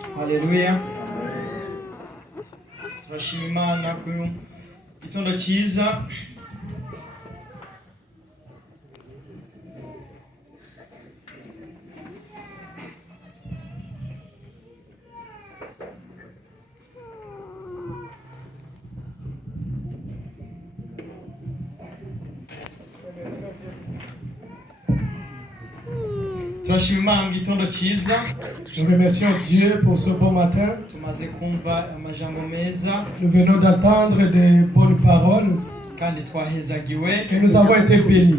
Haleluya. Turashima Imana ku gitondo cyiza. Nous remercions Dieu pour ce bon matin. Nous venons d'entendre des bonnes paroles et nous avons été bénis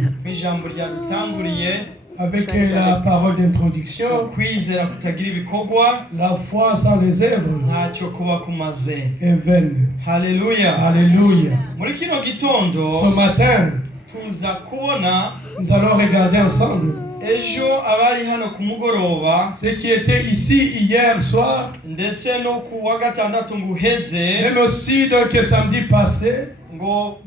avec la parole d'introduction. La foi sans les œuvres est vaine. Alléluia. Alléluia. Ce matin, nous allons regarder ensemble ce qui était ici hier soir, même aussi donc samedi passé. On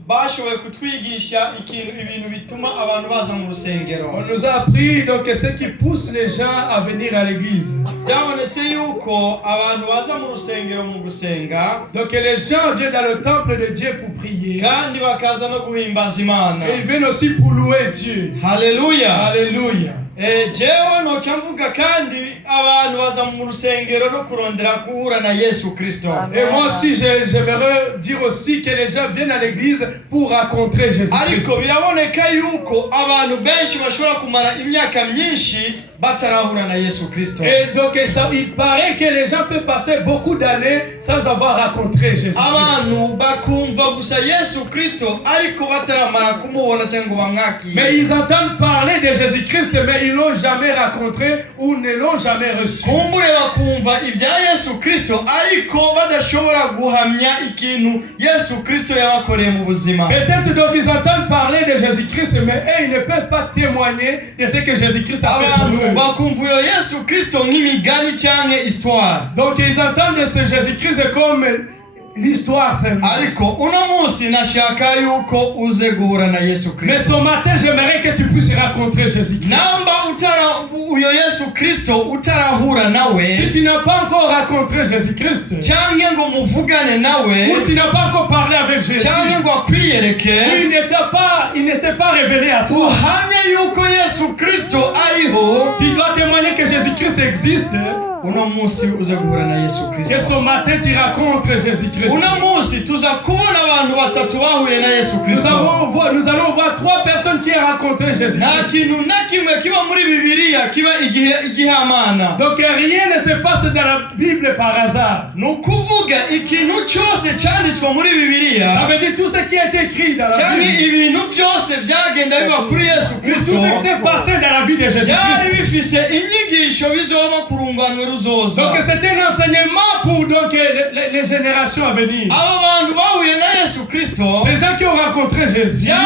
nous a appris donc ce qui pousse les gens à venir à l'église. Donc les gens viennent dans le temple de Dieu pour prier. Et ils viennent aussi pour louer Dieu. Alléluia. Alléluia. Et moi aussi j'aimerais dire aussi que les gens viennent à l'église pour rencontrer Jésus-Christ. Et donc il paraît que les gens peuvent passer beaucoup d'années sans avoir rencontré Jésus-Christ. Mais ils entendent parler de Jésus-Christ, mais ils l'ont jamais rencontré ou ne l'ont jamais reçu. Peut-être donc ils entendent parler de Jésus-Christ, mais eux, ils ne peuvent pas témoigner de ce que Jésus-Christ a fait pour eux. Donc ils entendent de ce Jésus-Christ comme l'histoire seulement. Mais ce matin, j'aimerais que tu puisses rencontrer Jésus-Christ. Si tu n'as pas encore rencontré Jésus-Christ, ou tu n'as pas encore parlé avec Jésus, il ne s'est pas révélé à toi, tu dois témoigner que Jésus-Christ existe. Et ce matin, tu rencontres Jésus-Christ. Nous allons voir 3 personnes qui ont rencontré Jésus-Christ. Donc rien ne se passe dans la Bible par hasard. Ça veut dire tout ce qui est écrit dans la Bible. Tout ce qui s'est passé dans la vie de Jésus-Christ. Donc c'est un enseignement pour donc, les générations à venir. Ces gens qui ont rencontré Jésus, ça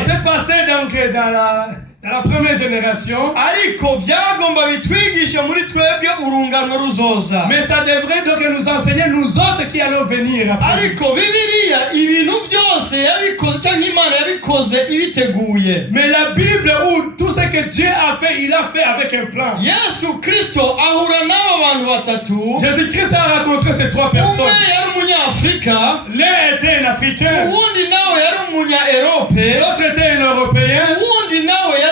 s'est passé donc dans la première génération. Mais ça devrait donc nous enseigner nous autres qui allons venir après. Mais la Bible, où tout ce que Dieu a fait, il a fait avec un plan. Jésus-Christ a rencontré ces 3 personnes. L'un était un Africain, l'autre était un Européen, et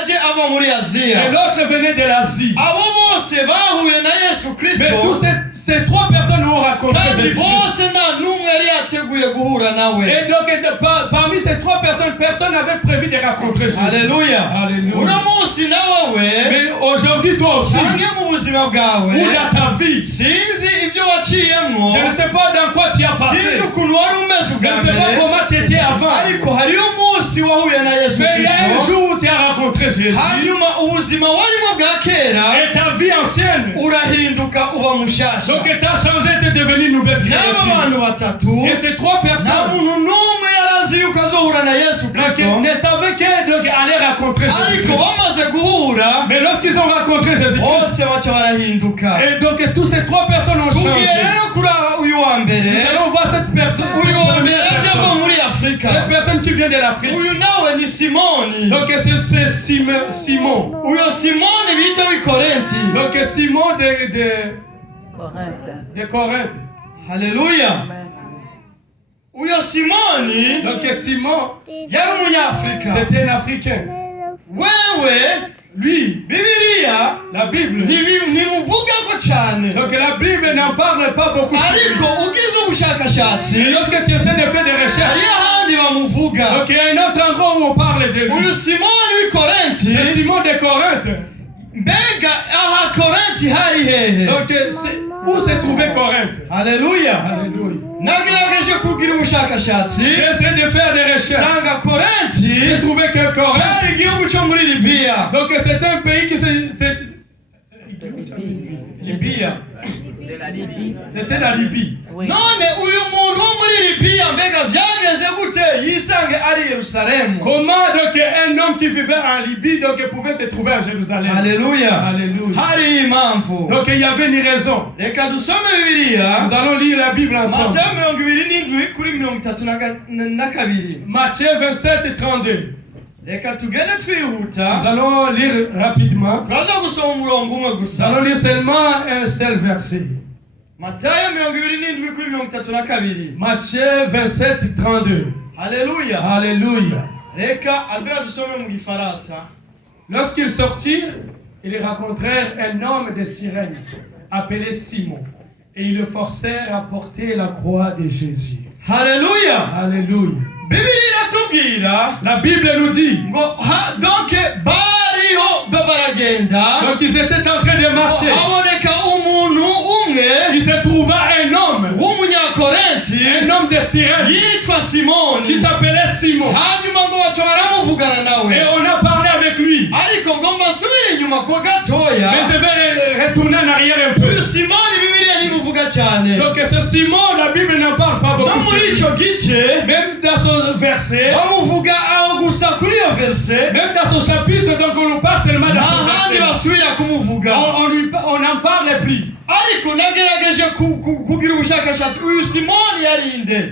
l'autre venait de l'Asie. Mais tous ces 3 personnes ont rencontré Jésus-Christ. Et donc parmi ces 3 personnes, personne n'avait prévu de rencontrer Jésus. Alléluia. Alléluia. Mais aujourd'hui toi aussi, ou dans ta vie, je ne sais pas dans quoi tu as passé, je ne sais pas comment tu étais avant, mais il y a un jour où tu as rencontré Jésus, et ta vie ancienne, donc tu as changé, tu es devenu une nouvelle créature. Et ces 3 personnes ne savaient qu'elle allait rencontrer Jésus-Christ. Mais lorsqu'ils ont rencontré Jésus-Christ, et donc tous ces 3 personnes ont changé. Nous allons voir cette personne. Cette personne qui vient de l'Afrique. Donc c'est Simon. Donc Simon de Corinthe. Haleluya. Uyo Simoni, donc Simon, yari umunyafrika. c'était un Africain. Wewe, lui, Bibiliya, la Bible, ntimuvugako cyane. donc la Bible n'en parle pas beaucoup. Ariko ugize ubushakashatsi, lorsque tu essaies de faire des recherches, hariyo ahandi bamuvuga. donc il y a un autre endroit où on parle de lui. Uyu Simoni w'i Korinti, c'est Simon de Corinthe. Mbega aha Korinti hari hehe? Donc où se trouvait Corinthe? Alléluia. Alléluia. Nagerageje kugira ubushakashatsi. J'essaie de faire des recherches. Sanga Korinti, j'ai trouvé que Corinthe, cyari igihugu cyo muri Libiya. donc c'est un pays qui c'est Libiya. C'était la Libye. Oui. None uyu muntu wo muri Libiya mbega vyagenze gute yisange ari Yerusalemu? Comment donc un homme qui vivait en Libye donc pouvait se trouver à Jérusalem? Alléluia. Alléluia. Hari impamvu. Donc il y avait une raison. Reka dusome Bibiliya. Nous allons lire la Bible ensemble. Matthieu 27:32. Reka tugende twihuta. Nous allons lire rapidement. Turaza gusoma umurongo umwe Nous gusa. allons lire seulement un seul verset. Matayo 27:32. Matthieu 27:32. Alléluia. Alléluia. Reka Albert dusome mu gifaransa. Lorsqu'ils sortirent, ils rencontrèrent un homme de Cyrène appelé Simon et ils le forcèrent à porter la croix de Jésus. Alléluia. Alléluia. La Bible nous dit, donc bariho baragenda, donc ils étaient en train de marcher. Il se trouva un homme, un homme de Cyrène, qui s'appelait Simon. Et on a parlé avec lui. Mais je vais retourner en arrière un peu. Donc ce Simon, la Bible n'en parle pas beaucoup. Même dans son verset, même dans son chapitre, donc on nous parle seulement dans son verset. On n'en parle plus.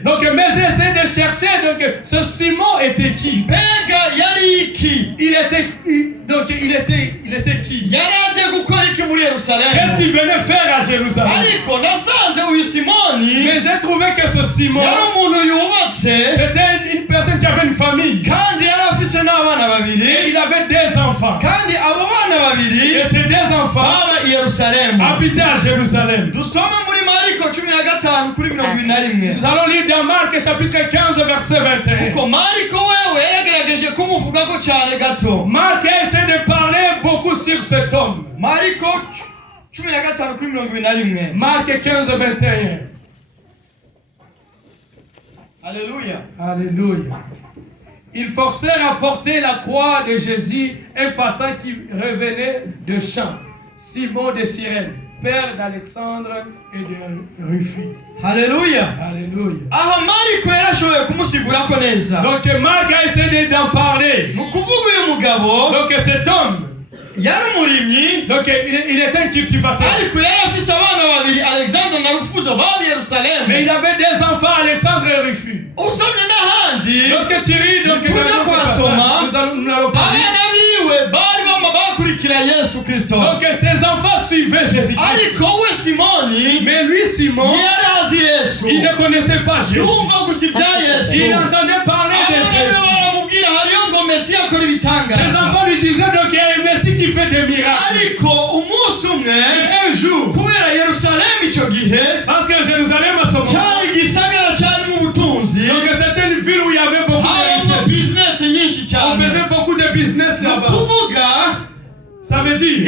Donc mais j'essaie de chercher, donc ce Simon était qui? Il était qui? Qu'est-ce qu'il venait faire à Jérusalem? Mais j'ai trouvé que ce Simon, c'était une personne qui avait une famille. Et il avait des enfants. Et ces deux enfants habitaient à Jérusalem. Nous allons lire dans Marc chapitre 15 verset 21. Marc essaie de parler beaucoup sur cet homme. Marc 15 21. Alléluia. Alléluia. Ils forcèrent à porter la croix de Jésus un passant qui revenait de Champ, Simon de Cyrène, père d'Alexandre et de Rufus. Alléluia. Alléluia. Donc Donc Marc a essayé d'en parler. Donc cet homme, donc il était un cultivateur. Mais il avait des enfants, Alexandre et Rufus. Lorsque tu ris, donc nous allons parler. Donc ses enfants suivaient Jésus-Christ. Mais lui, Simon, il ne connaissait pas Jésus. Il entendait parler de Jésus. Ses enfants lui disaient donc il y a un Messie qui fait des miracles. Un jour, parce que Jérusalem à ce moment, donc c'était une ville où il y avait beaucoup de richesses. On faisait beaucoup de business là-bas. Ça veut dire,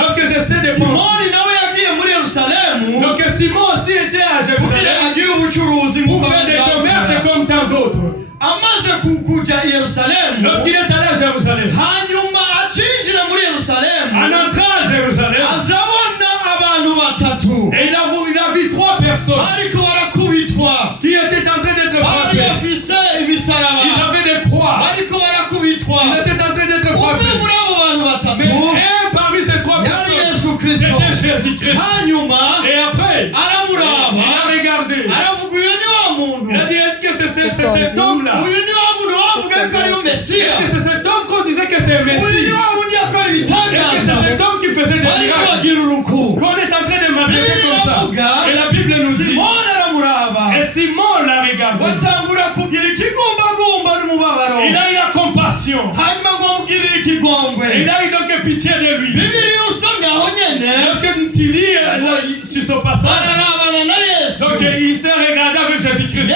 lorsque j'essaie de penser, donc Simon aussi était à Jérusalem pour faire des commerces comme tant d'autres. Lorsqu'il est allé à Jérusalem, en entrant à Jérusalem, et il a vu trois personnes qui étaient en train d'être frappées. Ils avaient des croix. Ils étaient en train d'être frappés. Mais un parmi ces trois personnes, c'était Jésus-Christ. Et après, il a regardé. Il a dit, est-ce que c'est cet homme-là? Est-ce que c'est cet homme qu'on disait que c'est un Messie? Est-ce que c'est cet homme qui faisait des miracles? pitié de lui. Lorsque tu lis sur ce passage, donc il s'est regardé avec Jésus-Christ. Et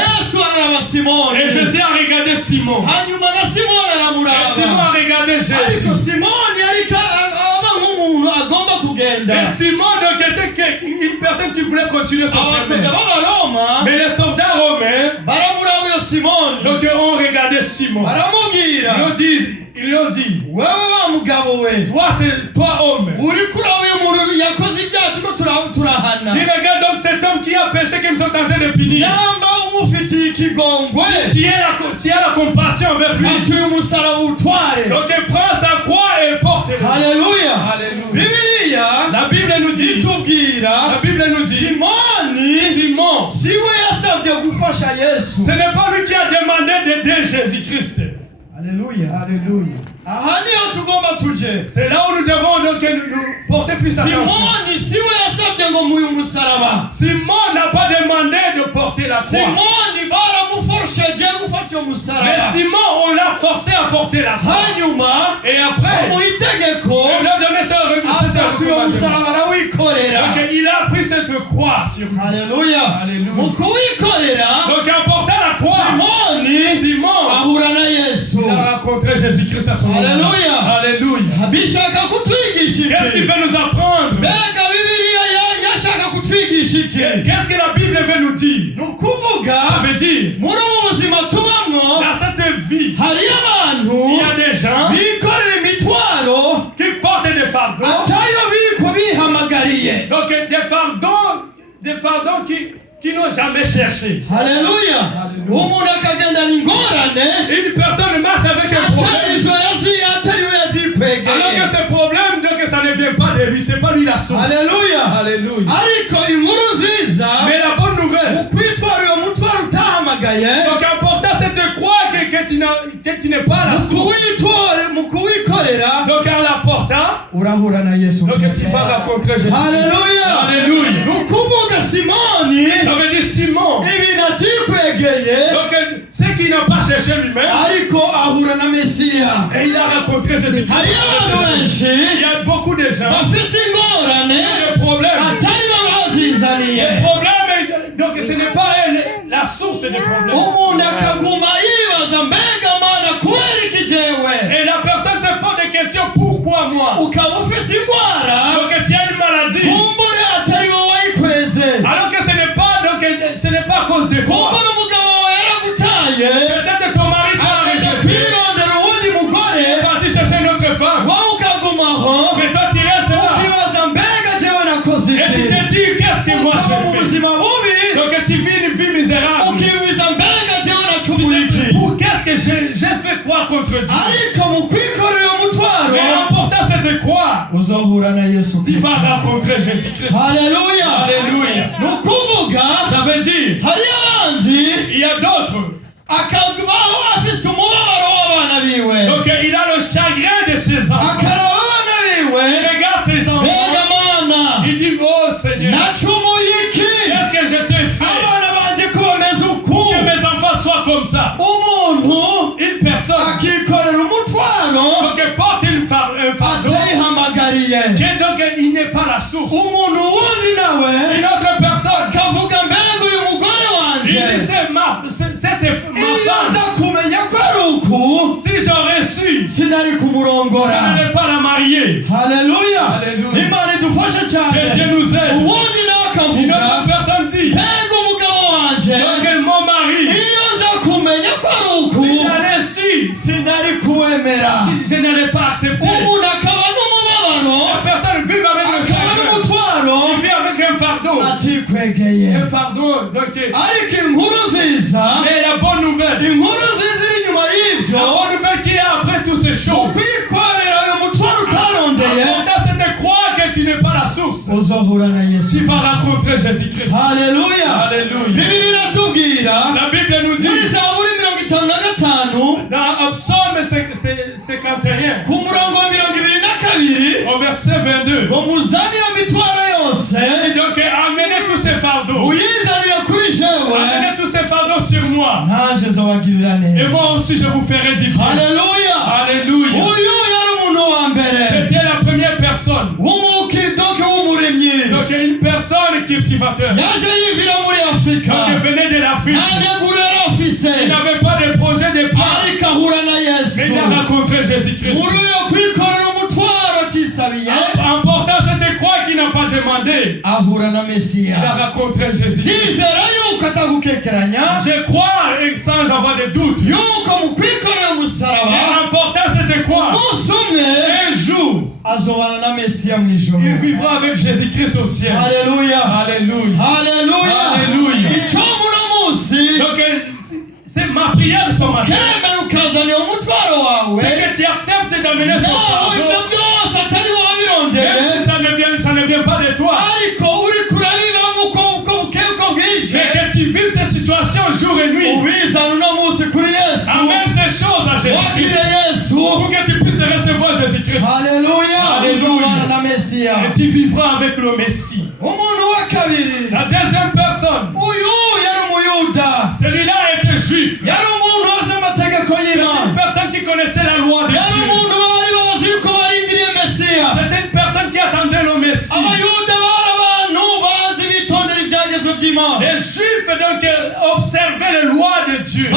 Jésus a regardé Simon. Et Simon a regardé Jésus. Et Simon donc était une personne qui voulait continuer son chemin. Mais les soldats romains donc ont regardé Simon. Ils lui ont dit, toi c'est toi homme. Il regarde donc cet homme qui a péché qu'ils sont en train de punir. Si elle a la compassion envers lui, donc elle prend sa croix et porte-la. Alléluia. Alléluia. La Bible nous dit, Simon, ce n'est pas lui qui a demandé d'aider Jésus-Christ. Alléluia. Alléluia. C'est là où nous devons donc nous porter plus attention. Simon n'a pas demandé de porter la croix. Mais Simon, on l'a forcé à porter la croix. Et après, on lui a donné cette donc il a pris cette croix sur lui. Alléluia. Alléluia. Donc en portant la croix, Simon il a rencontré Jésus-Christ à son moment. Alléluia. Alléluia. Qu'est-ce qu'il veut nous apprendre? Qu'est-ce que la Bible veut nous dire? Ça veut dire, dans cette vie, il y a des gens qui portent des fardeaux. Donc des fardeaux qui n'ont jamais cherché. Alléluia. Une personne marche avec un problème. Alors que ce problème, donc ça ne vient pas de lui, c'est pas lui la source. Alléluia. Alléluia. Mais la bonne nouvelle, donc en portant cette croix que tu n'es pas la source, donc en la portant, donc tu vas rencontrer Jésus. Alléluia. Alléluia. Ça veut dire Simon, donc ce qui n'a pas cherché lui-même, et il a rencontré Jésus. Il y a beaucoup de gens qui ont des problèmes. Les problèmes, donc ce n'est pas la source des problèmes. Et la personne se pose des questions, pourquoi moi? Donc tu as une maladie, alors que ce n'est pas à cause de toi. Peut-être ton mari t'a rejeté, il est parti chercher une autre femme. Mais toi tu restes là et tu te dis, qu'est-ce que moi j'ai fait? Donc tu vis une vie misérable. Qu'est-ce que j'ai fait quoi contre Dieu? Mais en portant cette croix, tu vas rencontrer Jésus-Christ. Alléluia. Alléluia. Ça veut dire, il y a d'autres. Donc il a le chagrin de ses enfants. Regarde ces gens. Il dit, oh Seigneur, qu'est-ce que je t'ai fait pour que mes enfants soient comme ça? Une personne donc elle porte un fardeau qui donc il n'est pas la source. Une autre personne, il dit, c'est ma femme. Si j'aurais su, je n'allais pas la marier. Alléluia. Alléluia. Imana idufashe cyane. Que Dieu nous aide. Ubundi nawe Une akavuga autre personne dit, mbega umugabo wanje donc mon mari, iyo nza kumenya ko ari uku si j'allais su, sinari kuwemera. je n'allais pas accepter. Umuntu akaba n'umubabaro La personne vit avec le akaba chagrin, n'umutwaro il vit avec un fardeau. atikwegeye. Un fardeau, donc. Ariko inkuru nziza, Mais la bonne nouvelle, inkuru nziza iri inyuma la y'ivyo, bonne nouvelle qui est après toutes ces choses, ukwikorera uyu mutwaro utarondeye dans cette croix que tu n'es pas la source, uzohura na Yesu. tu vas rencontrer Jésus-Christ. Haleluya. Alléluia. Bibiliya iratubwira La Bible nous dit muri Zaburi 55 dans Psaume 51 ku murongo wa 22 au verset 22, ngo muzane iyo mitwaro yose et donc amenez tous ces fardeaux, uyizanire kuri jewe amenez tous ces fardeaux sur moi, nanje nzobagirira et neza. moi aussi je vous ferai du bien. Haleluya. Alléluia. Uyu yari umuntu wa mbere C'était la un cultivateur. Donc il venait de l'Afrique. Il n'avait pas de projet de plan. Mais il a rencontré Jésus-Christ. Important, c'était quoi qu'il n'a pas demandé? Il a rencontré Jésus-Christ. Je crois, et sans avoir de doute. L'important, c'était quoi? Un jour, il vivra avec Jésus-Christ au ciel. Alléluia. Alléluia. Alléluia. Alléluia. Donc, c'est ma prière ce matin. C'est que tu acceptes d'amener son fardeau. Même si ça ne vient pas de toi. Mais que tu vives cette situation jour et nuit. Amène ces choses à Jésus-Christ. Pour que tu puisses recevoir Jésus-Christ. Alléluia. Et tu vivras avec le Messie. La deuxième personne. Celui-là était juif. C'est une personne qui connaissait la loi de Dieu. C'était une personne qui attendait le Messie. Les Juifs donc observaient les lois de Dieu.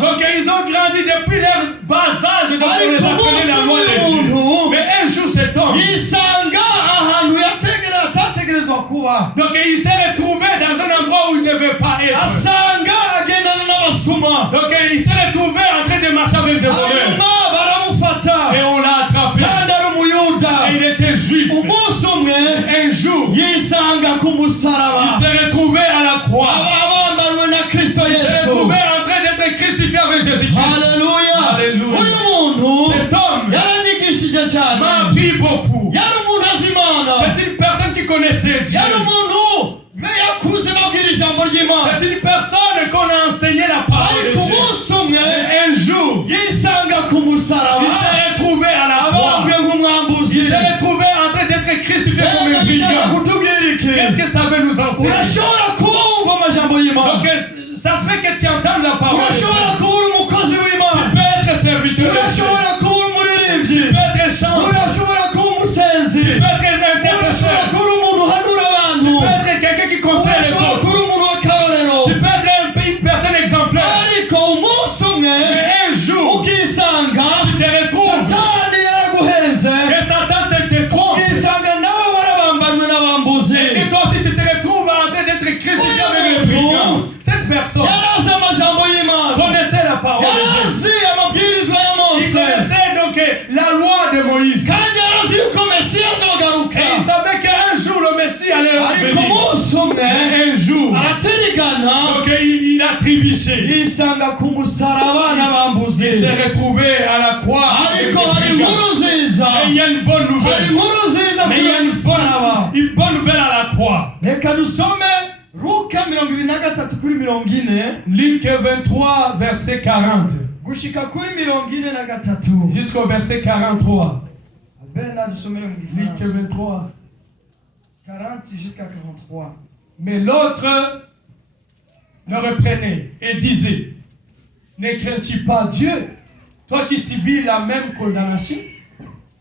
Donc ils ont grandi depuis leur bas âge, donc on les appelait la loi de Dieu. Mais un jour cet homme, donc il s'est retrouvé dans un endroit où il ne devait pas être. Donc il s'est retrouvé en train de marcher avec des voleurs. Et on l'a attrapé. Et il était juif. Un jour, il s'est retrouvé à la croix. Il s'est retrouvé en train d'être crucifié avec Jésus-Christ. Alléluia. Alléluia. Cet homme m'a appris beaucoup. C'est une personne qui connaissait Dieu. C'est une personne qu'on a enseigné la parole de Dieu. Et un jour, il s'est retrouvé à la croix. Il s'est retrouvé en train d'être crucifié comme un brigand. Qu'est-ce que ça veut nous enseigner? Donc, ça se fait que tu entends la parole de Dieu. Tu peux être serviteur de Dieu. Tu peux être chanteur. Tu peux être intercesseur. Tu peux être quelqu'un qui conseille les autres. Tu peux être une personne exemplaire. Mais un jour, tu te retrouves que Satan te trompe. Et que toi aussi tu te retrouves en train d'être crucifié avec les brigands. Cette personne connaissait la parole de Dieu. Il connaissait donc la loi de Moïse. Et il savait qu'un jour le Messie allait revenir. Un jour, donc il a trébuché. Il s'est retrouvé à la croix. Et il y a une bonne nouvelle. Mais il y a une bonne nouvelle à la croix. Luc 23, verset 40. Jusqu'au verset 43. Luc 23. 40 jusqu'à 43. Mais l'autre le reprenait et disait: ne crains-tu pas Dieu, toi qui subis la même condamnation?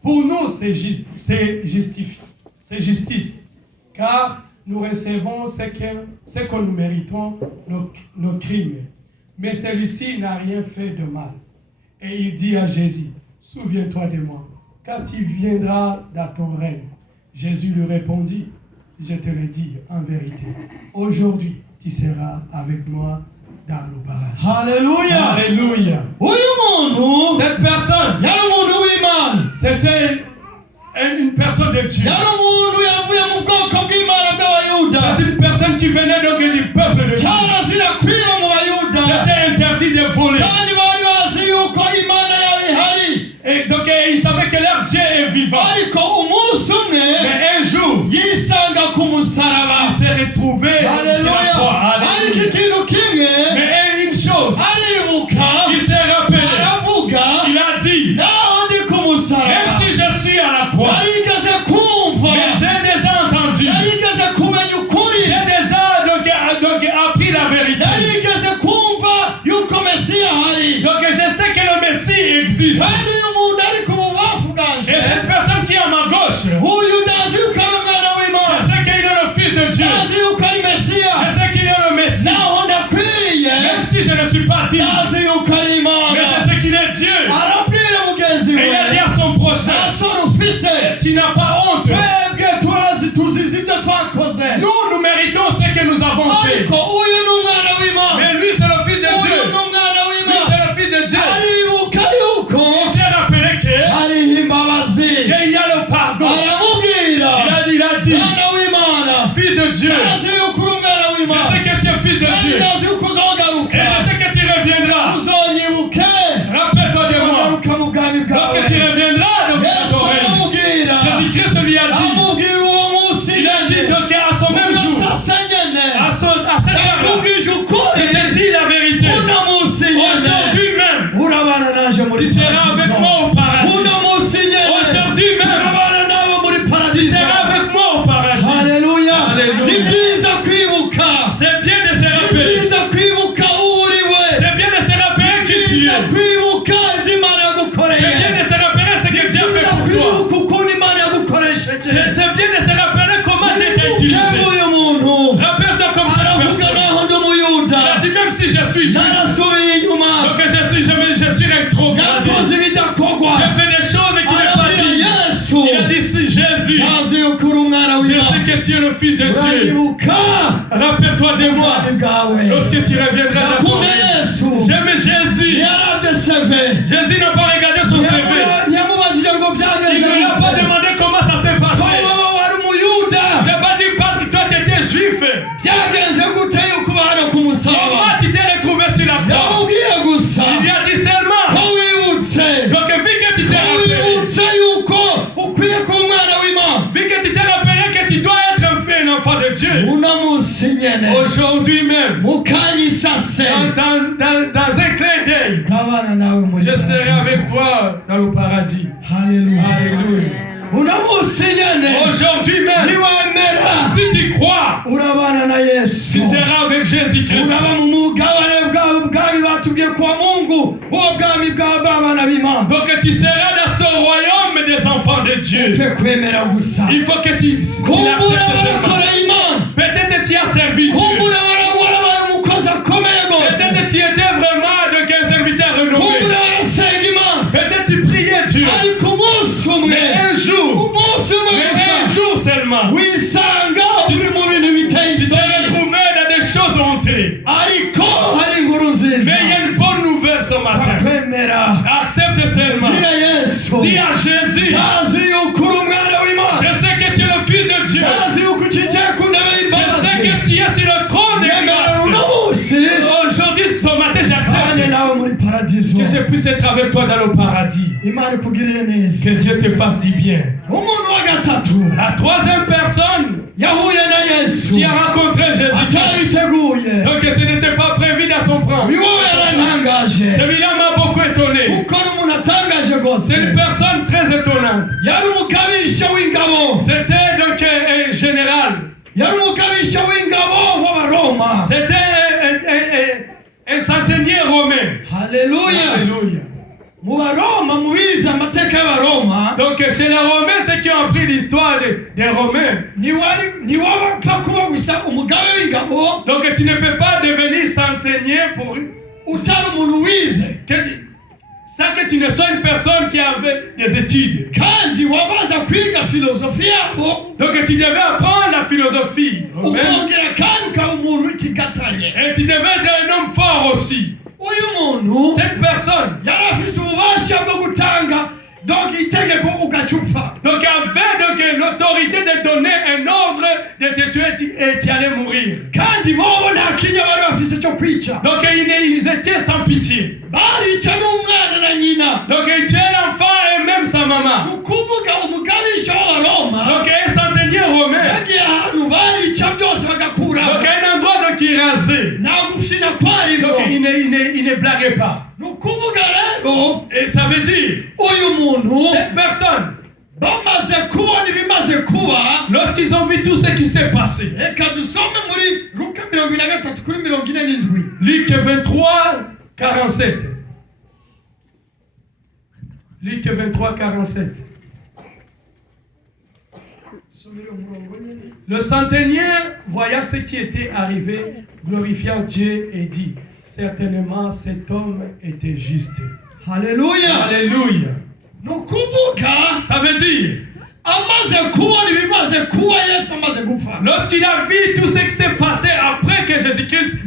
Pour nous, c'est justice, car nous recevons ce que nous méritons, nos crimes. Mais celui-ci n'a rien fait de mal. Et il dit à Jésus: souviens-toi de moi, quand tu viendras dans ton règne. Jésus lui répondit: je te le dis en vérité, aujourd'hui tu seras avec moi dans le paradis. Alléluia. Alléluia. Cette personne, c'était une personne de Dieu. C'est une personne qui venait donc du peuple de Dieu. C'était interdit de voler. Et donc il savait que leur Dieu est vivant. Mais un jour, il s'est retrouvé sur la croix. Mais une chose, il s'est rappelé. Il a dit: même si je suis à la croix, mais j'ai déjà entendu, j'ai déjà donc appris la vérité. Donc je sais que le Messie existe. Et cette personne qui est à ma gauche, je ne suis pas digne. Mais c'est ce qu'il est Dieu. Et il a dit à son prochain, tu n'as pas honte. Nous méritons ce que nous avons fait. Mais lui, c'est le Fils de Dieu. Lui, c'est le Fils de Dieu. Il s'est rappelé qu'il y a le pardon. Il a dit, Fils de Dieu, je sais que tu es Fils de Dieu. Et je sais que tu reviendras. Rappelle-toi de moi. Lorsque tu reviendras, donc Jésus-Christ lui a dit. Il a dit donc à son même jour, à cette heure-là, je te dis la vérité. Aujourd'hui même, tu seras avec moi au paradis. Aujourd'hui même, tu seras avec moi au paradis. Alléluia. C'est bien de se rappeler. C'est bien de se rappeler qui tu es. C'est bien de se rappeler ce que Dieu a fait pour toi. C'est bien de se rappeler comment Dieu t'a utilisé. Rappelle-toi comme cette personne. Il a dit même si je suis juif, donc je suis rétrogradé. J'ai fait des choses qui n'est pas dit. Il a dit si Jésus, je sais que tu es le Fils de Dieu. Rappelle-toi de moi. Lorsque tu reviendras dans ton règne. J'aime Jésus. Jésus n'a pas regardé son CV. Il ne l'a pas demandé comment ça s'est passé. Il n'a pas dit parce que toi tu étais juif. Comment tu t'es retrouvé sur la croix? Il a dit seulement. Donc vu que tu t'es rappelé, vu que tu t'es rappelé que tu dois être un enfant de Dieu, aujourd'hui même, dans un clin d'œil, je serai avec toi dans le paradis. Alléluia. Alléluia. Aujourd'hui même, si tu crois, tu seras avec Jésus-Christ. Donc tu seras dans ce royaume des enfants de Dieu. Il faut que tu acceptes seulement. Peut-être tu as servi Dieu. Peut-être tu étais vraiment un serviteur renommé. Peut-être tu priais Dieu. Mais un jour seulement, tu t'es retrouvé dans des choses honteuses. Mais il y a une bonne nouvelle ce matin. Accepte seulement. Dis à Jésus, je sais que tu es le Fils de Dieu. Je sais que tu es sur le trône de grâce. Aujourd'hui, ce matin, j'accepte que je puisse être avec toi dans le paradis. Que Dieu te fasse du bien. La troisième personne qui a rencontré Jésus, donc ce n'était pas prévu dans son plan. Celui-là m'a beaucoup étonné. C'est une personne très étonnante. C'était donc un général. C'était un centenier romain. Alléluia. Donc chez les Romains, ceux qui ont appris l'histoire des Romains, donc tu ne peux pas devenir centenier pour sans que tu ne sois une personne qui avait des études. Donc tu devais apprendre la philosophie romaine. Et tu devais être un homme fort aussi. Cette personne donc avait l'autorité de donner un ordre de te tuer et tu allais mourir. Donc ils étaient sans pitié. Donc il tuait l'enfant et même sa maman. Donc un centenier romain. Donc un endroit donc il rasait. Donc il ne blaguait pas. Et ça veut dire cette personne, lorsqu'ils ont vu tout ce qui s'est passé, Luc 23, 47. Luc 23, 47. Le centenier voyant ce qui était arrivé, glorifiant Dieu et dit: Certainement, cet homme était juste. Alléluia. Alléluia. Ça veut dire, lorsqu'il a vu tout ce qui s'est passé après que Jésus-Christ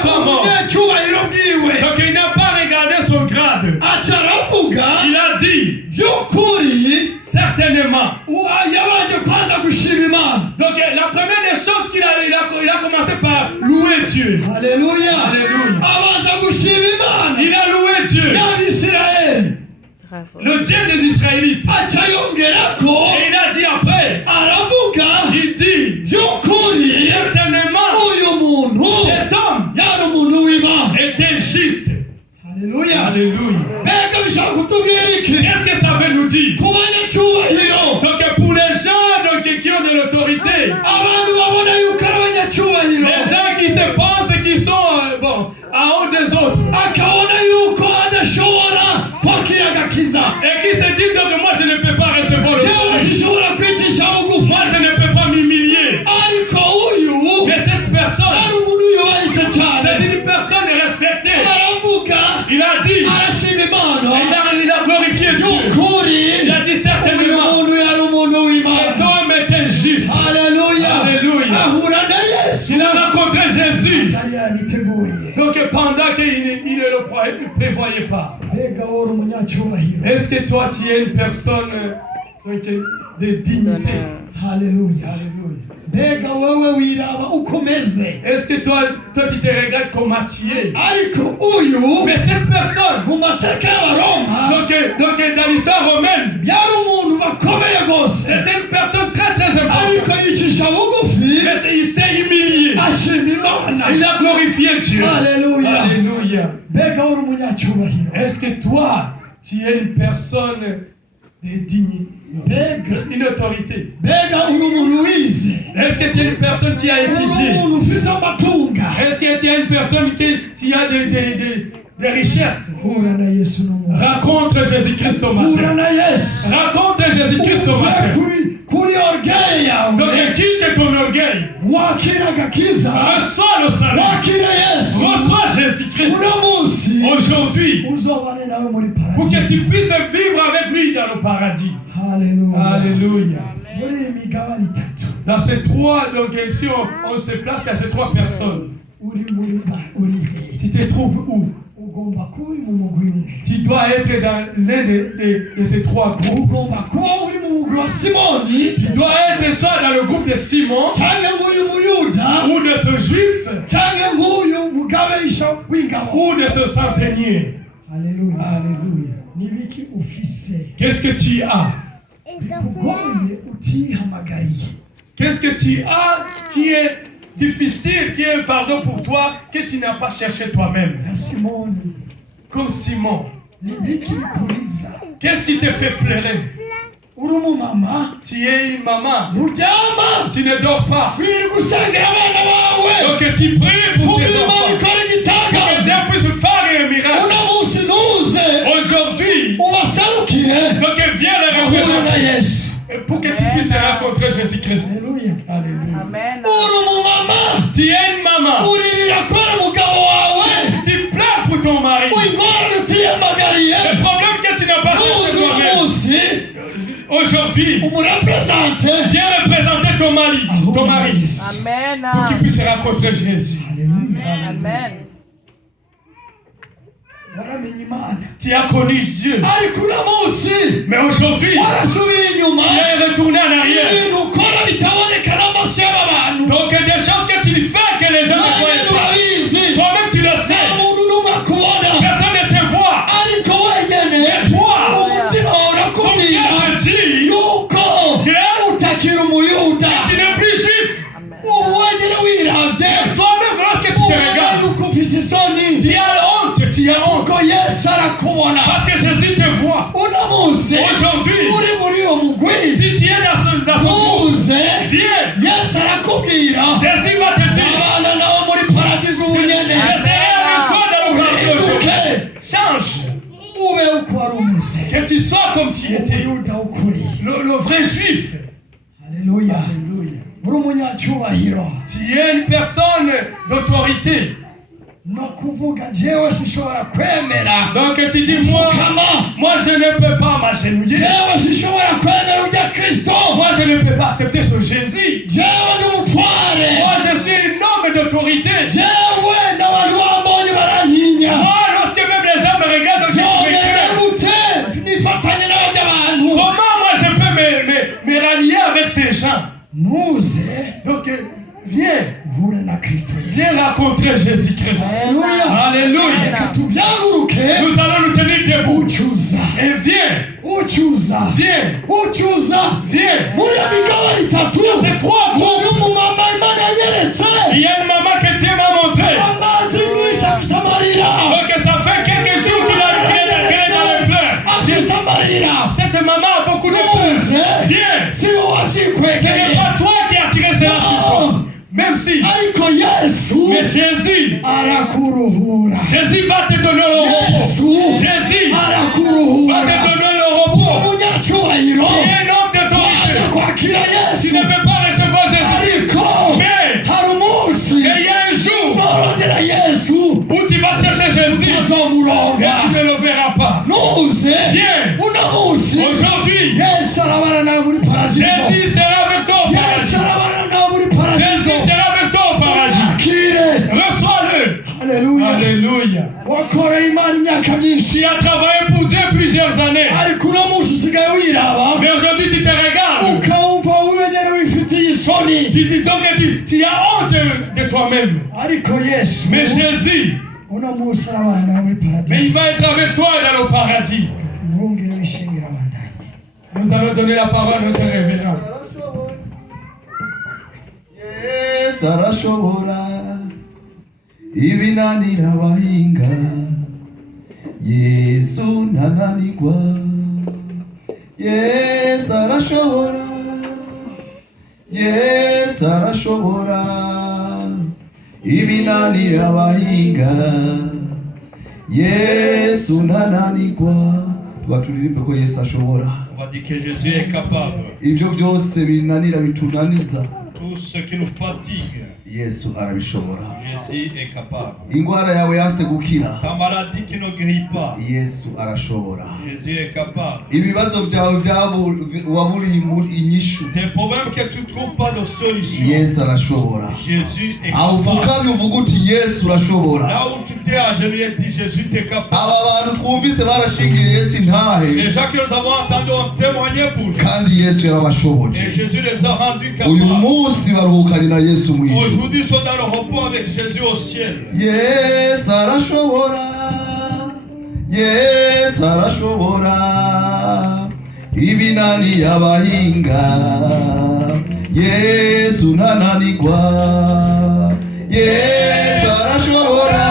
soit mort, donc il n'a pas regardé son grade. Il a dit, certainement. Donc la première des choses qu'il a commencé par louer Dieu. Alléluia. Alléluia. Il a loué Dieu, le Dieu des Israélites. Et il a dit après, il dit, certainement, cet homme était juste. Alléluia. Alléluia. Qu'est-ce que ça veut nous dire? Donc pour les gens qui ont de l'autorité, les gens qui se pensent qu'ils sont en haut des autres, et qui se disent donc moi je ne peux pas recevoir le salut, moi je ne peux pas m'humilier. Mais cette personne, c'est une personne respectée. Il a dit, il a glorifié Dieu. Il a dit certainement, cet homme était juste. Alléluia. Alléluia. Il a rencontré Jésus. Donc pendant qu'il ne le prévoyait pas. Est-ce que toi tu es une personne de dignité? Alléluia. Alléluia. Est-ce que toi tu te regardes comme Matthieu? Mais cette personne, donc dans l'histoire romaine, c'était une personne très très importante. Mais il s'est humilié. Il a glorifié Dieu. Alléluia. Alléluia. Est-ce que toi, tu es une personne de dignité, une autorité? Est-ce que tu es une personne qui a étudié? Est-ce que tu es une personne qui a des richesses? Rencontre Jésus-Christ au matin. Rencontre Jésus-Christ au matin. Donc quitte ton orgueil. Reçois le salut. Reçois Jésus-Christ aujourd'hui pour que tu puisses vivre avec lui dans le paradis. Alléluia. Alléluia. Dans ces trois, donc si on se place dans ces trois personnes, tu te trouves où? Tu dois être dans l'un de ces trois groupes. Tu dois être soit dans le groupe de Simon ou de ce juif ou de ce centenier. Alléluia. Alléluia. Qu'est-ce que tu as? Qu'est-ce que tu as qui est difficile, qui est un fardeau pour toi, que tu n'as pas cherché toi-même? Comme Simon. Qu'est-ce qui te fait pleurer? Tu es une maman. Tu ne dors pas. Donc tu pries pour tes enfants. Que Dieu puisse faire un miracle. Aujourd'hui, donc viens le représenter. Pour que tu puisses rencontrer Jésus-Christ. Alléluia. Alléluia. Amen. Tu es une maman. Tu pleures pour ton mari. Le problème que tu n'as pas cherché toi-même. Aujourd'hui, viens représenter ton mari. Amen. Pour qu'il puisse rencontrer Jésus. Alléluia. Amen. Tu as connu Dieu. Mais aujourd'hui, il est retourné en arrière. Donc des choses que tu fais que les gens ne voient pas. Toi-même tu le sais. Personne ne te voit. Et toi, comme Dieu te dit, tu n'es plus juif. Toi-même, lorsque tu te regardes, tu as honte. Parce que Jésus te voit. Aujourd'hui, si tu es dans son groupe, viens. Jésus va te dire, je serai avec toi dans le paradis aujourd'hui. Change. Que tu sois comme tu étais. Le vrai juif. Alléluia. Tu es une personne d'autorité. Donc tu dis moi je ne peux pas m'agenouiller. Moi je ne peux pas accepter ce Jésus. Moi je suis un homme d'autorité. Moi lorsque même les gens me regardent, je comment moi je peux me rallier avec ces gens? Donc viens rencontrer Jésus-Christ. Alléluia. Nous allons nous tenir debout. Et viens. Viens. C'est trois groupes. Il y a une maman que Dieu m'a montré. Donc ça fait quelques jours qu'il a dans les pleurs. Cette maman a beaucoup de pleurs. Viens. Ce n'est pas toi qui as tiré cela sur toi. Même si. Mais Jésus va te donner le repos. Jésus va te donner le repos. Tu es un homme d'autorité. Tu ne peux pas recevoir Jésus. Mais il y a un jour où tu vas chercher Jésus et tu ne le verras pas. Viens. Aujourd'hui, Jésus sera avec toi au paradis. Jésus sera avec toi au paradis. Reçois-le. Alléluia. Tu as travaillé pour Dieu plusieurs années. Mais aujourd'hui tu te regardes. Tu dis donc tu as honte de toi-même. Mais Jésus, mais il va être avec toi dans le paradis. Nous allons donner la parole à notre révérend. Yesu arashobora ibinanira abahinga. Yesu ntananirwa. Yesu arashobora. Yesu arashobora ibinanira abahinga. Yesu ntananirwa. Twaturirimbe ko Yesu ashobora. On va dire que Jésus est capable. Ibyo byose binanira bitunaniza. Tout ce qui nous fatigue, Yesu arabishobora. Jésus est capable. Ingwara yawe yanse gukira. Ta maladie qui ne guérit pas, Yesu arashobora. Jésus est capable. Ibibazo byawe waburiye inyishu. Tes problèmes que tu trouves pas de solution, Yesu arashobora. Jésus est Aho capable. ufukamye uvuga uti Yesu urashobora. Là où tu t'es agenouillé, dis Jésus t'es capable. Aba bantu twumvise barashingiye Yesu intahe. Les gens que nous avons entendus ont témoigné pour Jésus. Kandi Yesu yarabashoboje. Et Jésus les a rendus Uyu capables. munsi baruhukanye na Yesu mu ijuru. Aujourd'hui, ils sont dans le repos avec Jésus au ciel. Yesu arashobora. Yesu arashobora ibinani abahinga. Yesu ntananirwa. Yesu arashobora.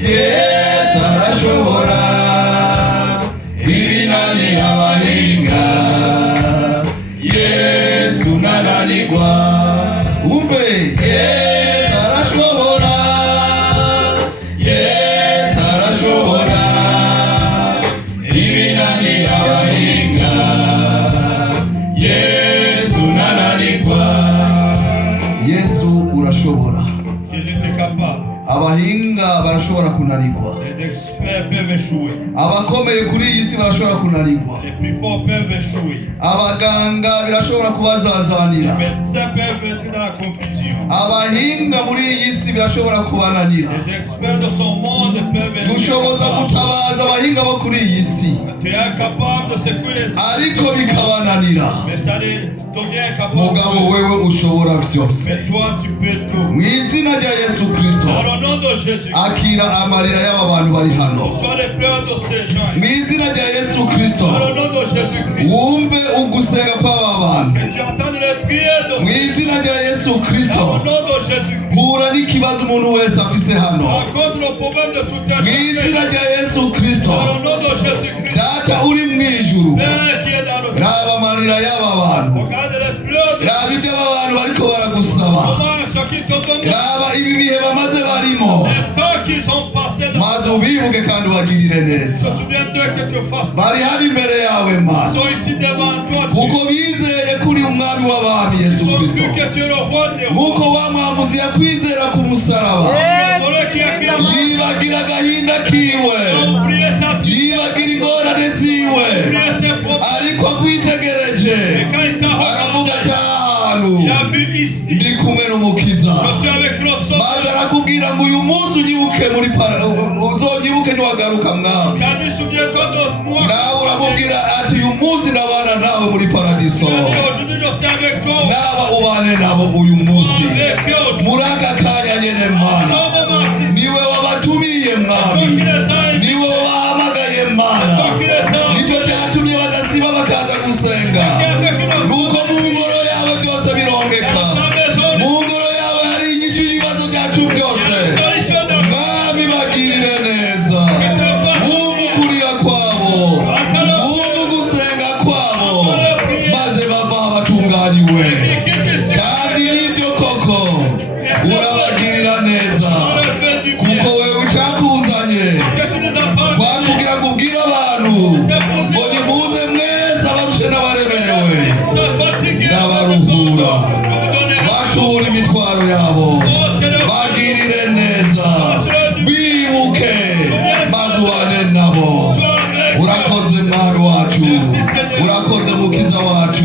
Yesu arashobora ibinani abahinga. Yesu ntananirwa. Umve. Yesu arashobora. Yesu arashobora ibinani abahinga. Yesu ntananirwa. Yesu urashobora. Jésus t'es capable. Abahinga barashobora kunanirwa. Les experts peuvent échouer. Abakomeye kuri iyi si barashobora kunanirwa. Les plus forts peuvent échouer. Abaganga birashobora Les kubazazanira. médecins peuvent être dans la confusion. Abahinga muri iyi si birashobora kubananira. Les experts de son monde peuvent être Dushoboza capables. gutabaza abahinga bo kuri iyi si, Tu es incapable de secourir les ariko bikabananira. mais ça devient incapable. Mugabo wewe ushobora byose. Mais toi tu peux tout. Mu izina rya Yesu Kristo, Dans le nom de Jésus, akira amarira y'aba bantu bari hano. reçois les pleurs de ces gens. Mu izina rya Yesu Kristo, Dans le nom de Jésus-Christ, wumve ugusenga kw'aba bantu. que tu entends les prières de Mu izina rya Yesu Kristo, Dans le nom de Jésus-Christ, hura n'ikibazo umuntu wese afise hano. rencontre le problème de tout un Mu izina rya Yesu Kristo, Dans le nom de Jésus-Christ, data uri mu ijuru, Père qui est dans le ciel, raba amarira y'aba bantu. regarde les pleurs de Raba ibyo aba bantu bariko baragusaba. comment ce qui te donne Raba ibi bihe bamaze barimo. les temps qu'ils ont passé dans maze maze ubibuke kandi ubagirire neza. Bari hano imbere yawe Mana, kuko bizeye kuri umwami w'abami Yesu Kristo, kuko wa mwamuzi yakwizera ku musaraba, yibagira agahinda kiwe, yibagira ingorane ziwe, ariko akwitegereje aravuga ati ahantu ndi kumwe n'umukiza. Maze arakubwira ngo uyu munsi uzonyibuke niwagaruka mwami. Nawe uramubwira ati uyu munsi ndabana nawe muri paradiso. Naba ubane nabo uyu munsi muri aka kanya nyene Mana. Niwe wabatumiye mwami, niwe wabahamagaye Mana. Nicyo cyatumye badasiba bakaza gusenga, nuko mu ngoro yawe byose birongeka. Mu ngoro yawe hari inyishu y'ibibazo byacu byose. Mwami bagirire neza, wumva ukurira kwabo, wumva gusenga kwabo, maze bava batunganiwe. Kandi nibyo koko urabagirira neza, kuko wewe ucakuzanye kugira ngo ubwire abantu ngo nimuze mwese abarushe n'abaremerewe, ndabaruhura. Bature imitwaro yabo, bagirire neza, bibuke maze ubane nabo. Urakoze mwami wacu, urakoze mukiza wacu,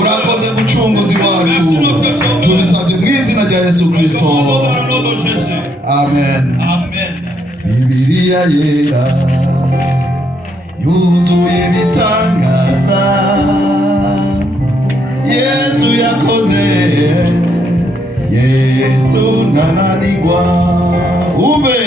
urakoze mucunguzi wacu. Tubisabye mu izina rya Yesu Kristo, amen. Bibiliya yera yuzuye ibitangaza Yesu yakoze, Yesu ntananirwa. Ube